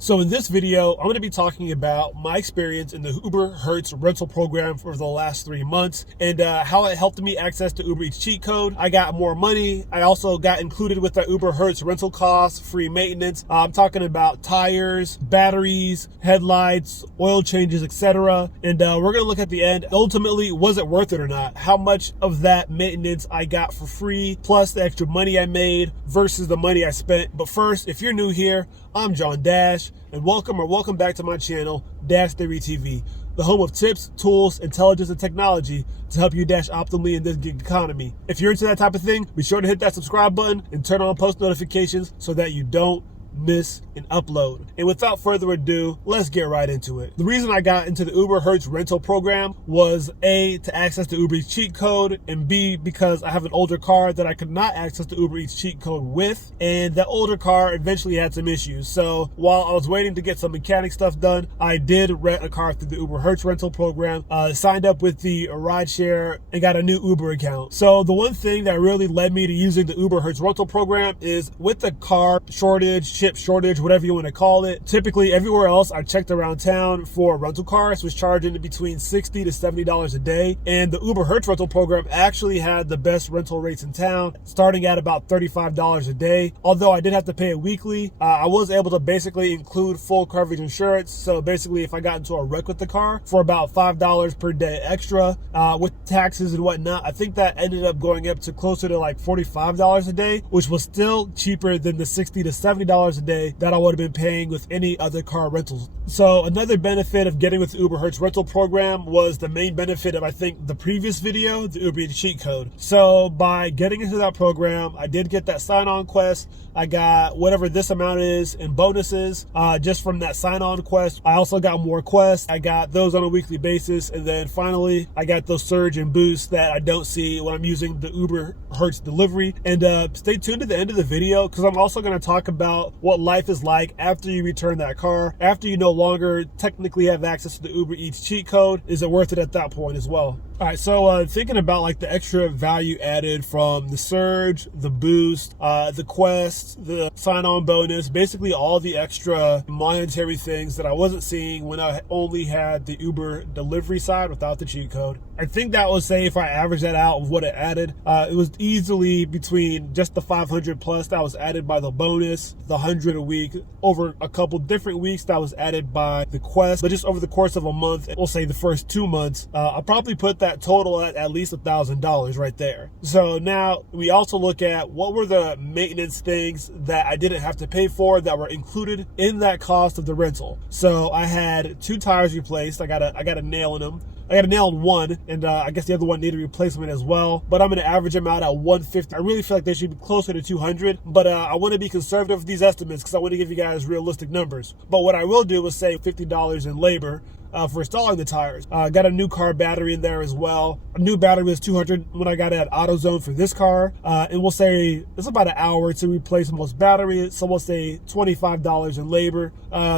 So in this video, I'm going to be talking about my experience in the Uber Hertz rental program for the last 3 months and how it helped me access the Uber Eats cheat code. I got more money. I also got included with the Uber Hertz rental costs, free maintenance. I'm talking about tires, batteries, headlights, oil changes, etc. And we're going to look at the end. Ultimately, was it worth it or not? How much of that maintenance I got for free, plus the extra money I made versus the money I spent. But first, if you're new here, I'm John Dash, and welcome back to my channel, Dash Theory TV, the home of tips, tools, intelligence, and technology to help you dash optimally in this gig economy. If you're into that type of thing, be sure to hit that subscribe button and turn on post notifications so that you don't miss an upload. And without further ado, let's get right into it. The reason I got into the Uber Hertz rental program was A, to access the Uber Eats cheat code, and B, because I have an older car that I could not access the Uber Eats cheat code with, and that older car eventually had some issues. So while I was waiting to get some mechanic stuff done, I did rent a car through the Uber Hertz rental program, signed up with the rideshare, and got a new Uber account. So the one thing that really led me to using the Uber Hertz rental program is with the car shortage, chip shortage, whatever you want to call it. Typically, everywhere else I checked around town for rental cars was charging between $60 to $70 a day. And the Uber Hertz rental program actually had the best rental rates in town, starting at about $35 a day. Although I did have to pay it weekly, I was able to basically include full coverage insurance. So basically, if I got into a wreck with the car for about $5 per day extra, with taxes and whatnot, I think that ended up going up to closer to like $45 a day, which was still cheaper than the $60 to $70 a day that I would have been paying with any other car rentals. So another benefit of getting with the Uber Hertz rental program was the main benefit of, I think, the previous video, the Uber Eats cheat code. So by getting into that program, I did get that sign-on quest. I got whatever this amount is in bonuses just from that sign-on quest. I also got more quests. I got those on a weekly basis. And then finally, I got those surge and boosts that I don't see when I'm using the Uber Hertz delivery. And stay tuned to the end of the video because I'm also going to talk about what life is like after you return that car, after you no longer technically have access to the Uber Eats cheat code. Is it worth it at that point as well? All right, so thinking about like the extra value added from the surge, the boost, the quest, the sign-on bonus, basically all the extra monetary things that I wasn't seeing when I only had the Uber delivery side without the cheat code. I think that would say if I average that out of what it added, it was easily between just the 500 plus that was added by the bonus, the 100 a week, over a couple different weeks that was added by the quest, but just over the course of a month, we'll say the first 2 months, I'll probably put that total at least $1,000 right there. So now we also look at what were the maintenance things that I didn't have to pay for that were included in that cost of the rental. So I had 2 tires replaced. I got a nail in them. I got a nail in one, and I guess the other one needed replacement as well. But I'm going to average them out at 150. I really feel like they should be closer to 200, but I want to be conservative with these estimates because I want to give you guys realistic numbers. But what I will do is save $50 in labor for installing the tires. Got a new car battery in there as well. A new battery was $200 when I got it at AutoZone for this car. And we'll say it's about an hour to replace most battery. So we'll say $25 in labor.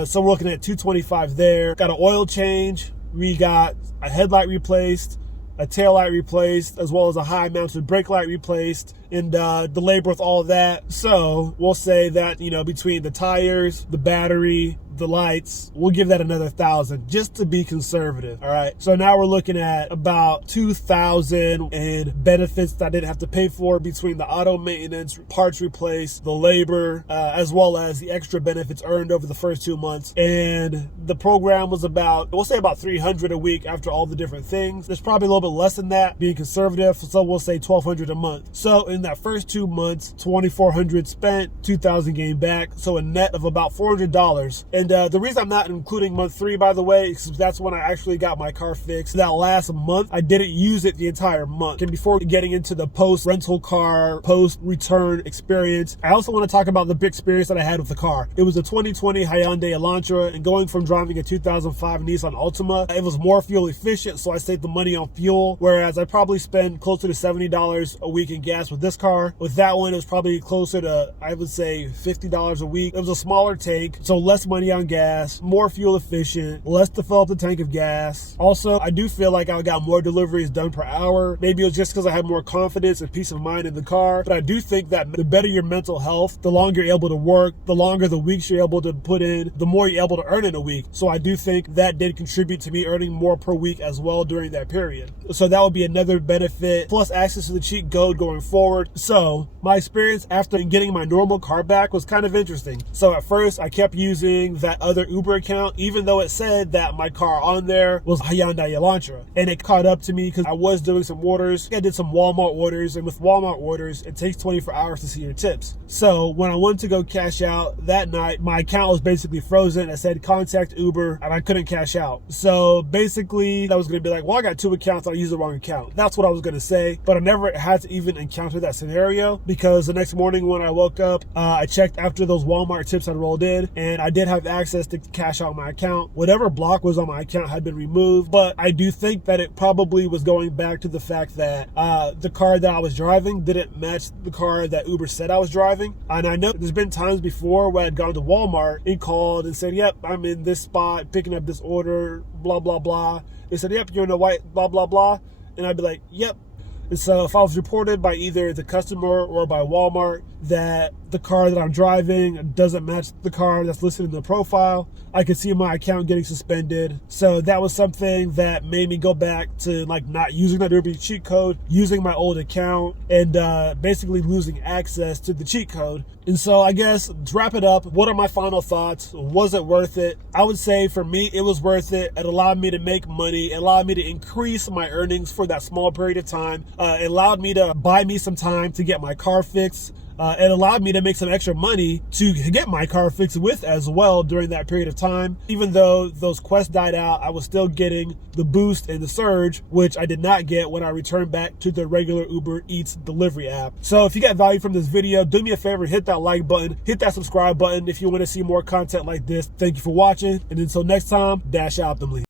So we're looking at $225 there. Got an oil change. We got a headlight replaced, a tail light replaced, as well as a high mounted brake light replaced, and the labor with all of that. So we'll say that, you know, between the tires, the battery, the lights, we'll give that another $1,000 just to be conservative. All right. So now we're looking at about $2,000 in benefits that I didn't have to pay for between the auto maintenance, parts replaced, the labor, as well as the extra benefits earned over the first 2 months. And the program was about, we'll say about $300 a week after all the different things. There's probably a little bit less than that, being conservative. So we'll say $1,200 a month. So in that first 2 months, $2,400 spent, $2,000 gained back. So a net of about $400. And the reason I'm not including month 3, by the way, is that's when I actually got my car fixed. That last month, I didn't use it the entire month. And before getting into the post-rental car, post-return experience, I also want to talk about the big experience that I had with the car. It was a 2020 Hyundai Elantra, and going from driving a 2005 Nissan Altima, it was more fuel efficient, so I saved the money on fuel, whereas I probably spend closer to $70 a week in gas with this car. With that one, it was probably closer to, I would say, $50 a week. It was a smaller tank, so less money on on gas, more fuel efficient, less to fill up the tank of gas. Also, I do feel like I got more deliveries done per hour. Maybe it was just because I had more confidence and peace of mind in the car, but I do think that the better your mental health, the longer you're able to work, the longer the weeks you're able to put in, the more you're able to earn in a week. So I do think that did contribute to me earning more per week as well during that period. So that would be another benefit, plus access to the cheat code going forward. So my experience after getting my normal car back was kind of interesting. So at first I kept using that other Uber account, even though it said that my car on there was Hyundai Elantra, and it caught up to me because I was doing some orders. I did some Walmart orders, and with Walmart orders, it takes 24 hours to see your tips. So when I wanted to go cash out that night, my account was basically frozen. It said contact Uber, and I couldn't cash out. So basically I was going to be like, well, I got two accounts, I used the wrong account. That's what I was going to say, but I never had to even encounter that scenario, because the next morning when I woke up, I checked after those Walmart tips had rolled in, and I did have access to cash out my account. Whatever block was on my account had been removed, but I do think that it probably was going back to the fact that the car that I was driving didn't match the car that Uber said I was driving. And I know there's been times before where I'd gone to Walmart and called and said, yep, I'm in this spot picking up this order, blah, blah, blah. They said, yep, you're in the white, blah, blah, blah. And I'd be like, yep. And so if I was reported by either the customer or by Walmart that the car that I'm driving doesn't match the car that's listed in the profile, I could see my account getting suspended. So that was something that made me go back to like not using that Uber cheat code, using my old account, and basically losing access to the cheat code. And so I guess to wrap it up, what are my final thoughts? Was it worth it? I would say for me, it was worth it. It allowed me to make money. It allowed me to increase my earnings for that small period of time. It allowed me to buy me some time to get my car fixed. It allowed me to make some extra money to get my car fixed with as well during that period of time. Even though those quests died out, I was still getting the boost and the surge, which I did not get when I returned back to the regular Uber Eats delivery app. So if you got value from this video, do me a favor, hit that like button, hit that subscribe button if you want to see more content like this. Thank you for watching, and until next time, dash optimally.